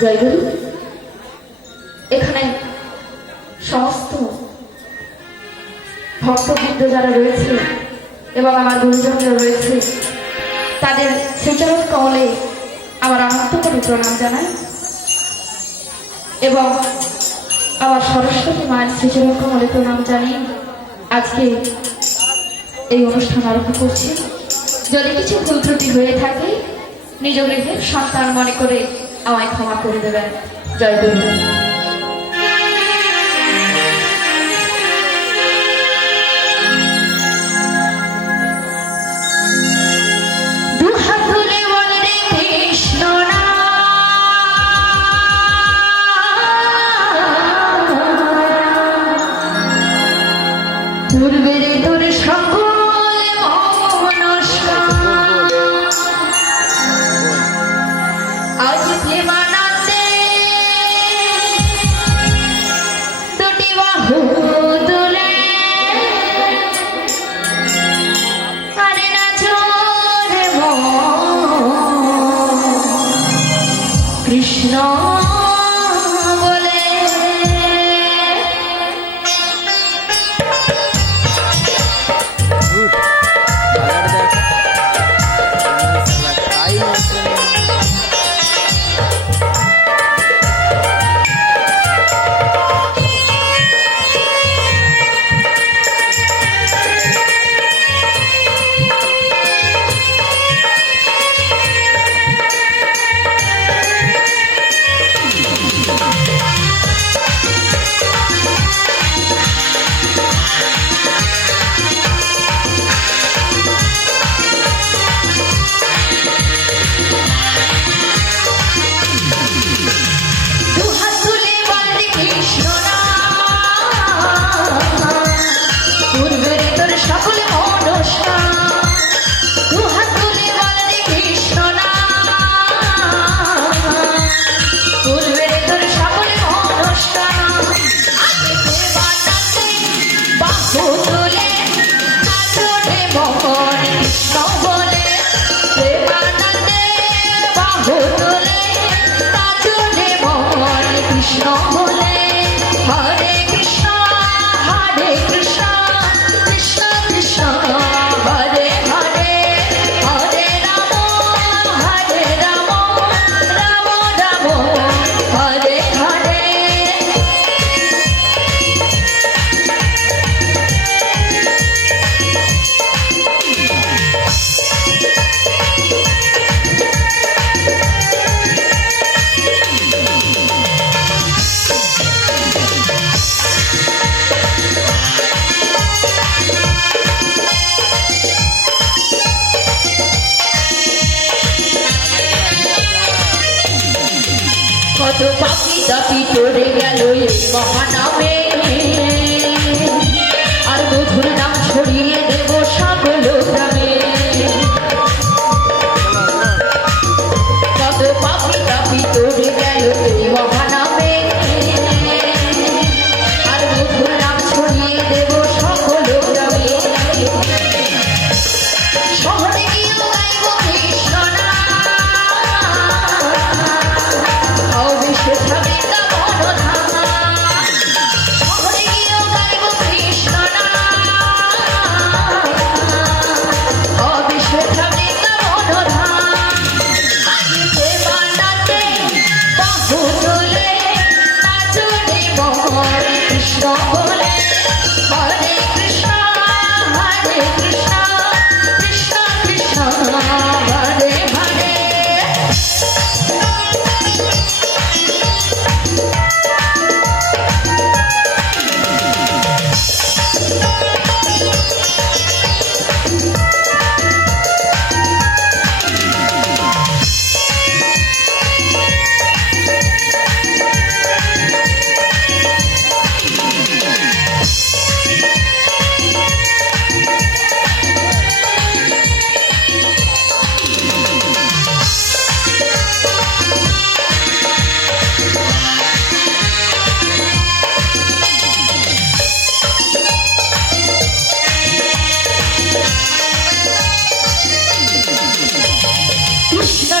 জয়গুরু। এখানে সমস্ত ভক্তবৃন্দ যারা রয়েছে এবং আমার গুরুজনরা রয়েছে, তাদের শ্রীচরণ কমলে আমার অনন্ত করে প্রণাম জানাই এবং আমার সরস্বতী মায়ের শ্রীচরণ কমলে প্রণাম জানিয়ে আজকে এই অনুষ্ঠান আরম্ভ করছি। যদি কিছু ভুল ত্রুটি হয়ে থাকে নিজ গৃহের সন্তান মনে করে আমায় ক্ষমা করে দেবেন। জয় গুরু। কৃষ্ণ বলে কত পাপি দাপি পড়ে গেল এই মহানামে, আর মধুর নাম ছড়িয়ে দেব সকল গ্রামে। কত পাপি দাপি পড়ে গেল এই মহানামে, আর মধুর নাম ছড়িয়ে দেব সকল গ্রামে। শহরে গিয়েও গাইব কৃষ্ণ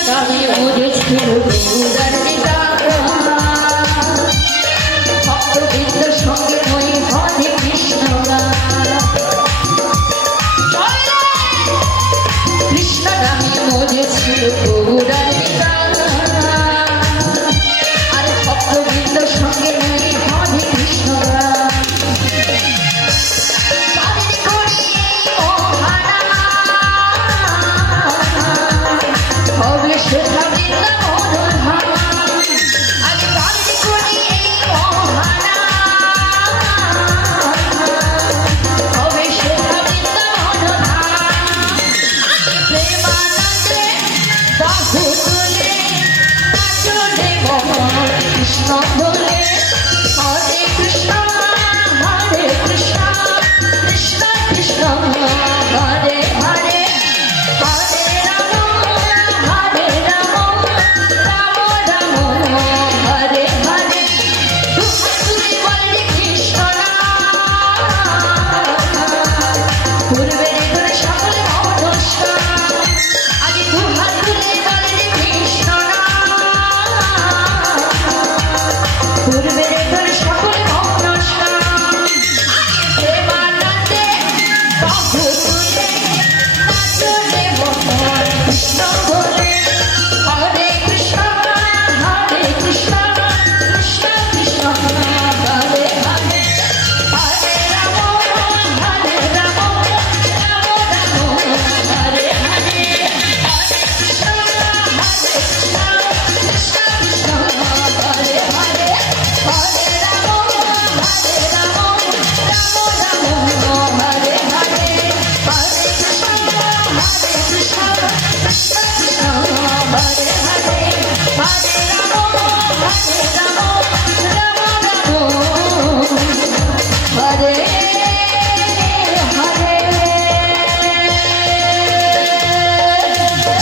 নামে মুঝে ছিল